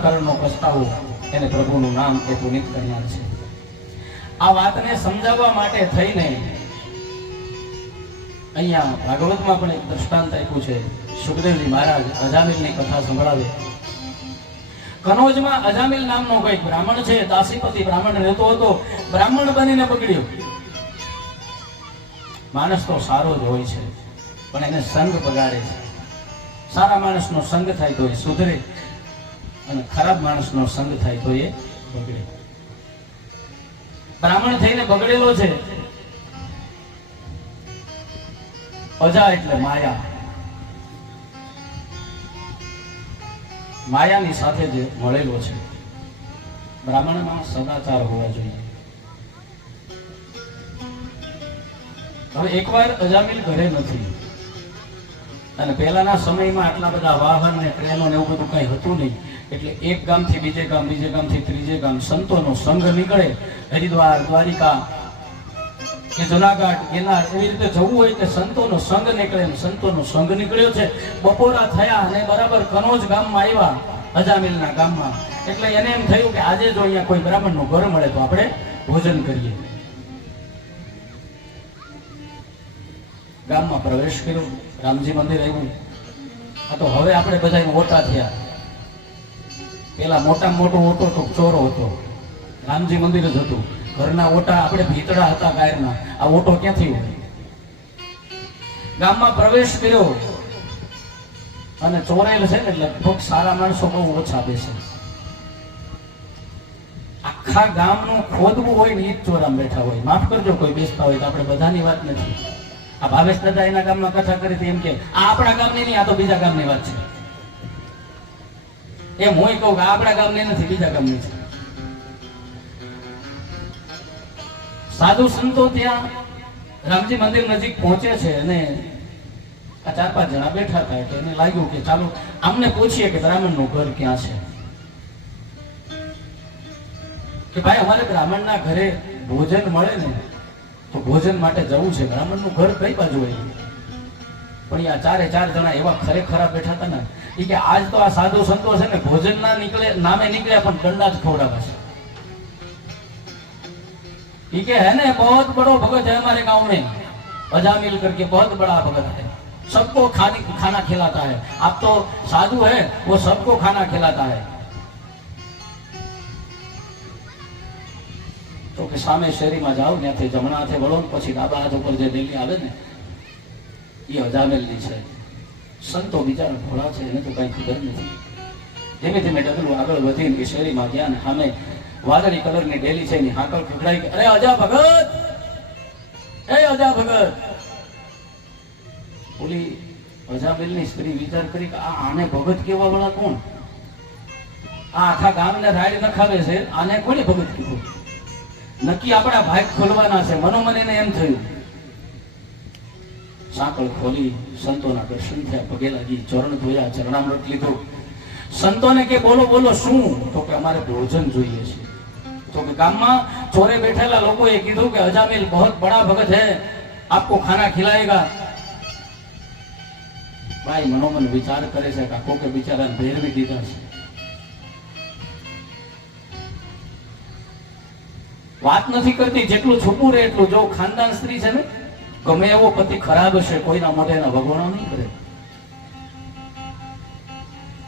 પ્રકારનો પસ્તાવો એને પ્રભુનું નામ એ પુનિત કરનાર છે. આ વાતને સમજાવવા માટે થઈને અહીંયા ભાગવતમાં પણ એક દ્રષ્ટાંત આપ્યું છે. સુખદેવજી મહારાજ અજામિલની કથા સંભળાવે. કનોજમાં અજામિલ નામનો કોઈ બ્રાહ્મણ છે, દાસીપતિ બ્રાહ્મણ રહેતો હતો. બ્રાહ્મણ બનીને બગડ્યો. માણસ તો સારો જ હોય છે, પણ એને સંગ બગાડે છે. સારા માણસનો સંગ થાય તો એ સુધરે, અને ખરાબ માણસનો સંગ થાય તો એ બગડે. બ્રાહ્મણ થઈને બગડેલો છે. અજા એટલે માયા. માયાની સાથે જે મળેલો છે. બ્રાહ્મણમાં સદાચાર હોવા જોઈએ. હવે એકવાર અજામિલ ઘરે નથી, અને પહેલાના સમયમાં આટલા બધા વાહન ને ટ્રેનો ને એવું બધું કઈ હતું નહીં. એટલે એક ગામથી બીજે ગામ, બીજે ગામથી ત્રીજે ગામ સંતોનો સંઘ નીકળે. હરિદ્વાર, દ્વારિકા કે જુનાગઢ, ગિરનાર એવી રીતે જવું હોય કે સંતોનો સંઘ નીકળે. સંતોનો સંઘ નીકળ્યો છે. બપોરા થયા અને બરાબર કનોજ ગામમાં આવ્યા, અજામિલના ગામમાં. એટલે એને એમ થયું કે આજે જો અહીંયા કોઈ બ્રાહ્મણનું ઘર મળે તો આપણે ભોજન કરીએ. ગામમાં પ્રવેશ કર્યો, રામજી મંદિર આવ્યું. આ તો હવે આપણે બધા ઓટા થયા. પેલા મોટામાં મોટો ઓટો તો ચોરો હતો, રામજી મંદિર જ હતું. ઘરના ઓટા આપણે ભીતડા હતા ગાયરના. આ ઓટો ક્યાંથી હોય? ગામમાં પ્રવેશ કર્યો, અને ચોરાયેલ છે ને લગભગ સારા માણસો બહુ ઓછા બેસે. આખા ગામનું ખોદવું હોય ને એ જ ચોરામાં બેઠા હોય. માફ કરજો કોઈ બેસતા હોય તો, આપણે બધાની વાત નથી. આ ભાવેશ દાદા એના ગામમાં કથા કરી હતી એમ કે આ આપણા ગામની નહીં, આ તો બીજા ગામની વાત છે. એમ હું કહું કે આપણા ગામની નથી, બીજા ગામની છે. સાધુ સંતો ત્યાં રામજી મંદિર નજીક પહોંચે છે, અને આ 4-5 જણા બેઠા હતા. એટલે એને લાગ્યું કે ચાલો આમને પૂછીએ કે બ્રાહ્મણનું ઘર ક્યાં છે. કે ભાઈ અમારે બ્રાહ્મણના ઘરે ભોજન મળે ને તો ભોજન માટે જવું છે. બ્રાહ્મણનું ઘર કઈ બાજુ હોય? પણ આ 4 જણા એવા ખરેખર બેઠા હતા ને, એ કે આજ તો આ સાધુ સંતો છે ને ભોજન ના નીકળે નામે નીકળ્યા, પણ દંડા જ ખવડાવે છે. ये के है ना बहुत बड़ो भगत है हमारे गांव में, अजामिल करके बहुत बड़ा भगत है, सबको खाना खिलाता है. आप तो साधु है, वो सबको खाना खिलाता है. तो के सामे शहरी में जाओ, ત્યાંથી જમણા હાથે વળો, પછી ડાબા હાથ ઉપર જે ડેલી આવે ને એ અજામિલની છે. સંતો બિચારા ભોળા છે, એને તો કઈ ખબર નથી. ધીમે ધીમે ડગલું આગળ વધીને કે શેરીમાં ગયા ને સામે વાદળી કલરની ડેલી છે એની હાકલ ખખડાઈ. અરે અજા ભગત, એ અજા ભગત. ઓલી અજામિલની સ્ત્રી વિચાર કરી કે આને ભગત કેવા વાળા કોણ? આ આખા ગામને રાડ નખાવે છે, આને કોને ભગત કીધું? નક્કી આપણા ભાગ ખોલવાના છે. મનોમન એને એમ થયું. સાંકળ ખોલી સંતોના દર્શન થયા, પગે લાગી, ચરણ ધોયા, ચરણામૃત લીધું. સંતોને કે બોલો બોલો શું? તો કે અમારે ભોજન જોઈએ છે. તો કે ગામમાં ચોરે બેઠેલા લોકોએ કીધું કે અજામિલ बहुत बड़ा भगत है, आपको खाना खिलाएगा. ભાઈ મનોમન વિચાર કરે છે કે કોકે બિચારાને ભેરવી દીધા છે. વાત નથી કરતી, જેટલું છૂપું રહે એટલું. જો ખાનદાન સ્ત્રી છે ને, ગમે એવો પતિ ખરાબ હશે, કોઈના મોઢે એના ભગવાનો નહીં કરે.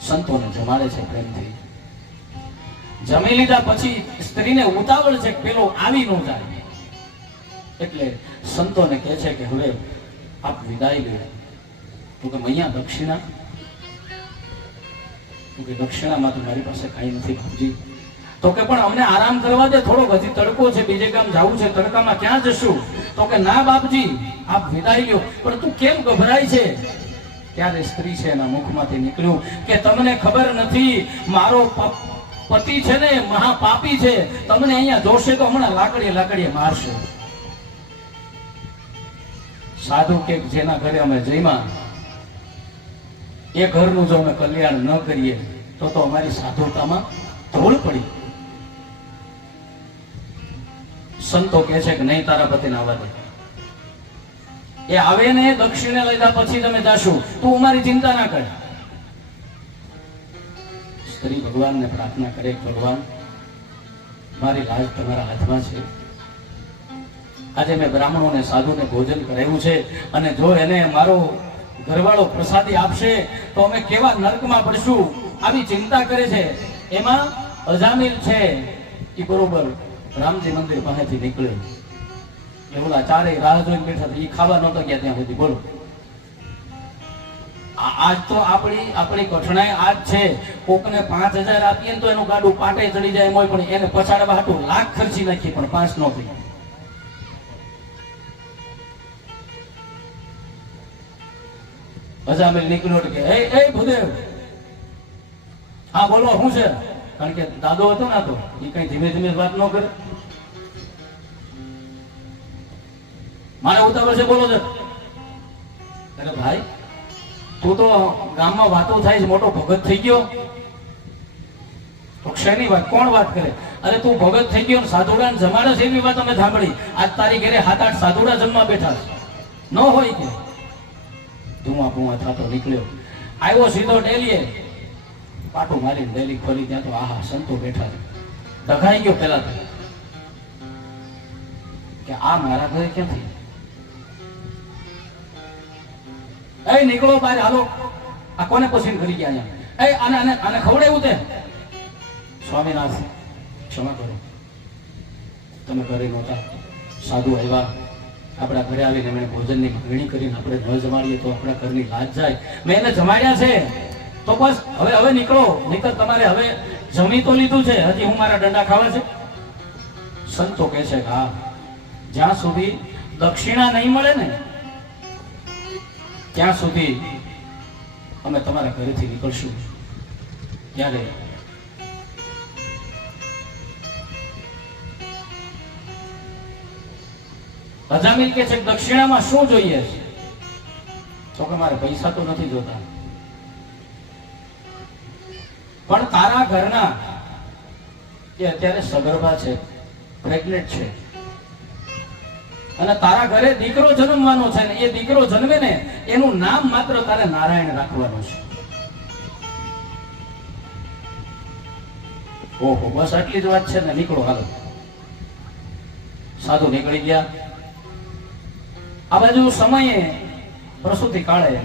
સંતોને જમાડે છે પ્રેમથી. જમી લીધા પછી સ્ત્રીને ઉતાવળ છે કે પેલો આવી ન જાય, એટલે સંતોને કહે છે કે હવે આપ વિદાય લો. તો કે મૈયા દક્ષિણા? તો કે દક્ષિણામાં તો મારી પાસે કઈ નથી બાપજી. તો કે પણ અમને આરામ કરવા દે, થોડોક હજી તડકો છે, બીજે ગામ જવું છે, તડકામાં ક્યાં જશું? તો કે ના બાપજી, આપ વિદાય લો. પણ તું કેમ ગભરાય છે? ત્યારે સ્ત્રી છે એના મુખમાંથી નીકળ્યું કે તમને ખબર નથી, મારો પતિ છે ને મહાપાપી છે, તમને અહીંયા જોશે તો હમણાં લાકડીએ મારશે. સાધુ કે જેના ઘરે અમે જઈમાં એ ઘરનું જો અમે કલ્યાણ ન કરીએ તો અમારી સાધુતામાં ધૂળ પડી. સંતો કહે છે કે નહીં, તારા પતિને આવવા દે. એ આવે ને દક્ષિણે લીધા પછી તમે જાશો, તું અમારી ચિંતા ના કર. સ્ત્રી ભગવાનને પ્રાર્થના કરે, ભગવાન મારી લાજ તમારા હાથમાં છે. આજે મેં બ્રાહ્મણોને સાધુને ભોજન કરાવ્યું છે અને જો એને મારો ઘરવાળો પ્રસાદી આપશે તો અમે કેવા નરકમાં પડશું, આવી ચિંતા કરે છે. એમાં અજામિલ છે એ બરોબર રામજી મંદિર પાસેથી નીકળ્યો. ઓલા ચારેય રાહ જોઈને બેઠા હતા, એ ખાવા નહોતો ગયા ત્યાં સુધી. બોલો, આજ તો આપણી કઠણાઈ આજ છે. કોકને 5000 આપીએ તો એનું ગાડું પાટે ચડી જાય એમ હોય, પણ એને પછાડવા હાટું લાખ ખર્ચી નાખીએ પણ 5 નો થઈ. અજામિલ નીકળ્યો કે એ ભૂદેવ, હા બોલો શું છે? કારણ કે દાદો હતો ને તો એ કઈ ધીમે ધીમે વાત ન કરે. મારે ઉતાવળ છે, બોલો છે. અરે ભાઈ, તું તો ગામમાં વાતો થાય છે, મોટો ભગત થઈ ગયો. તો શેની વાત, કોણ વાત કરે? અરે તું ભગત થઈ ગયો, સાધુડાને જમાડે છે એવી વાત અમે સાંભળી. આજ તારી ઘરે 7-8 સાધુડા જમવા બેઠા છે. ન હોય કે ધુમા પુમા થતો નીકળ્યો, આવ્યો સીધો ડેલીએ, પાટું મારીને ડેલી ખોલી. ત્યાં તો આહા સંતો બેઠા છે. ડઘાઈ ગયો પેલા તો કે આ મારા ઘરે ક્યાંથી? એ નીકળો બહાર, હાલો. આ કોને પસંદ કરી ગયા અહીંયા? આને ખવડાવ્યું તે? સ્વામિનાથ ક્ષમા કરો, તમે ઘરે નહોતા. સાધુ આવ્યા, આપણા ઘરે આવીને એમણે ભોજનની માંગણી કરીને આપણે ન જમાડીએ તો આપણા ઘરની લાજ જાય. મેં એને જમાડ્યા છે તો બસ હવે નીકળો, નહીતર તમારે હવે જમી તો લીધું છે, હજી હું મારા દંડા ખાવા છે. સંતો કહે છે કે હા, જ્યાં સુધી દક્ષિણા નહીં મળે ને ત્યાં સુધી અમે તમારા ઘરેથી નીકળશું. ત્યારે અજામિલ કે છે દક્ષિણામાં શું જોઈએ છે? તો કે મારે પૈસા તો નથી જોતા, પણ તારા ઘરના કે અત્યારે સગર્ભા છે, પ્રેગ્નેન્ટ છે, અને તારા ઘરે દીકરો જન્મવાનો છે ને એ દીકરો જન્મે ને એનું નામ માત્ર તારે નારાયણ રાખવાનું છે. ઓહો, બસ આટલી જ વાત છે ને, નીકળો હાલો. સાધુ નીકળી ગયા. આ બાજુ સમયે પ્રસૂતિ કાળે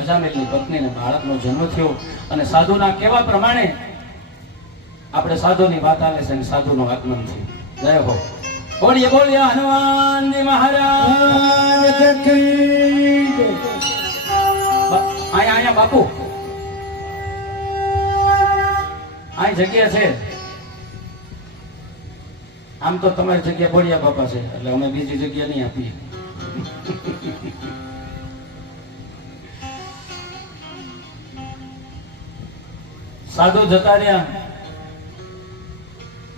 અજામિલની પત્નીને બાળકનો જન્મ થયો અને સાધુના કહેવા પ્રમાણે આપણે સાધુની વાત આવે છે અને સાધુનું આગમન થયું. જય હો, બોલીએ બોલીએ હનુમાનજી મહારાજ કી. અહીંયા બાપુ, અહીં જગ્યા છે. આમ તો તમારી જગ્યા બોલિયા બાપા છે, એટલે અમે બીજી જગ્યા નહીં આપીએ. સાધુ જતા રહ્યા.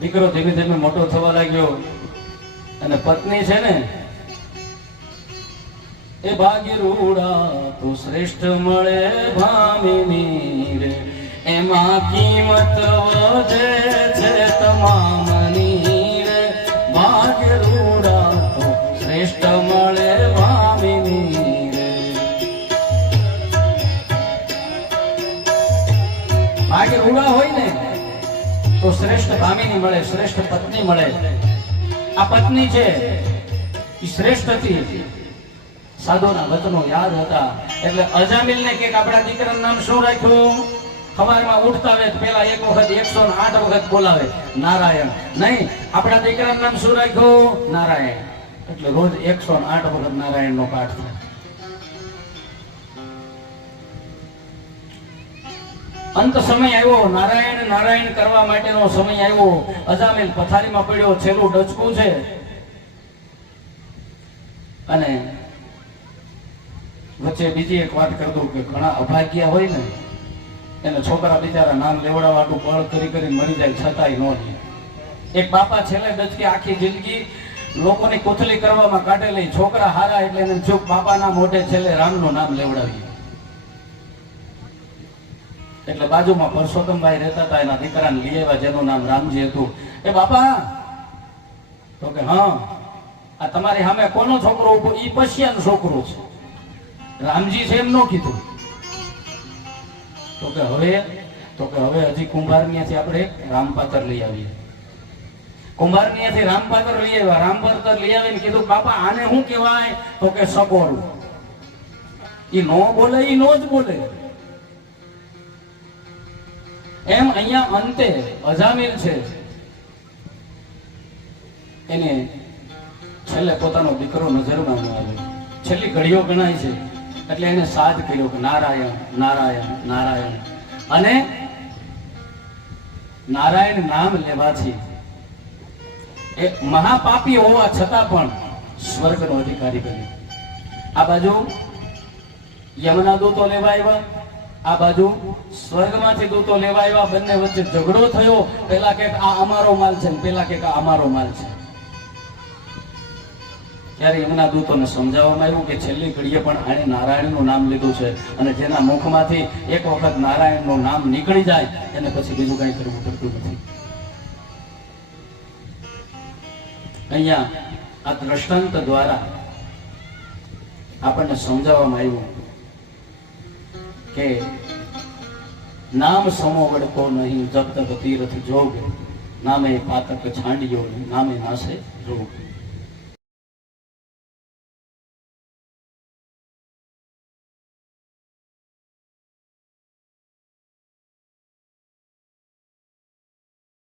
દીકરો ધીમે ધીમે મોટો થવા લાગ્યો અને પત્ની છે ને એ ભાગ્ય રૂડા તો શ્રેષ્ઠ મળે ભામિની રે, એમાં કિંમત વધે છે તમામની રે. ભાગ્ય રૂડા તો શ્રેષ્ઠ મળે ભામિની રે. ભાગ્ય રૂડા હોય ને તો શ્રેષ્ઠ ભામિની મળે, શ્રેષ્ઠ પત્ની મળે. આ પત્ની છે એ શ્રેષ્ઠ હતી. સાધુના વચનો યાદ હતા એટલે અજામિલને કે આપણા દીકરાનું નામ શું રાખ્યું? સવારમાં ઉઠતા હોય પેલા એક વખત 108 વખત બોલાવે નારાયણ. નહીં, આપણા દીકરાનું નામ શું રાખ્યું? નારાયણ. એટલે રોજ 108 વખત નારાયણ નો પાઠ થાય. અંત સમય આવ્યો, નારાયણ નારાયણ કરવા માટેનો સમય આવ્યો. અજામિલ પથારીમાં પડ્યો, છેલ્લું ડચકું છે. અને વચ્ચે બીજી એક વાત કરી દઉં કે ઘણા અભાગ્યા હોય ને એને છોકરા બિચારા નામ લેવડાવવાનું બળ કરી કરીને મરી જાય છતાંય ન લે. એક બાપા છેલ્લે ડચકે આખી જિંદગી લોકોની કોથળી કરવામાં કાઢેલી. છોકરા હારા એટલે એને ચૂપ બાપાના મોઢે છેલ્લે રામનું નામ લેવડાવી. એટલે બાજુમાં પરસોત્તમભાઈ રહેતા હતા, એના દીકરાને લઈ આવ્યા જેનું નામ રામજી હતું. એ બાપા, તો કે હા, આ તમારી સામે કોનો છોકરો ઉભો? ઈ પશિયાનો છોકરો છે, રામજી છે એમ ન કીધું. તો કે હવે તો કે હવે હજી કુંભારનિયાથી આપણે રામપાતર લઈ આવીએ. કુંભારનિયાથી રામપાતર લઈ આવ્યા. રામપાતર લઈ આવીને કીધું બાપા આને શું કહેવાય? તો કે સગોળ. ઈ નો બોલે, ઈ નો જ બોલે. એમ અહીંયા અંતે અજામિલ છે એને છેલ્લે પોતાનો દીકરો નજરમાં ન આવ્યો. છેલ્લી ઘડીઓ ગણાય છે એટલે એને સાદ કર્યો કે નારાયણ નારાયણ નારાયણ. અને નારાયણ નામ લેવાથી એ મહાપાપી હોવા છતાં પણ સ્વર્ગનો અધિકારી બન્યો. આ બાજુ યમના દૂતો લેવા આવ્યા, આ બાજુ સ્વર્ગમાંથી દૂતો લેવા આવ્યા. બંને વચ્ચે ઝઘડો થયો. પેલા કે આ અમારો માલ છે, પેલા કે આ અમારો માલ છે. ત્યારે એમના દૂતોને સમજાવવામાં આવ્યું કે છેલ્લી ઘડીએ પણ આણે નારાયણનું નામ લીધું છે અને જેના મુખમાંથી એક વખત નારાયણનું નામ નીકળી જાય એને પછી બીજું કઈ કરવું પડતું નથી. અહીંયા આ દ્રષ્ટાંત દ્વારા આપણને સમજાવવામાં આવ્યું કે નામ સમો વડકો નહીં જબ તક તીર્થ જોગ, નામે પાતક છાંડિયો નામે નાશે રોગ.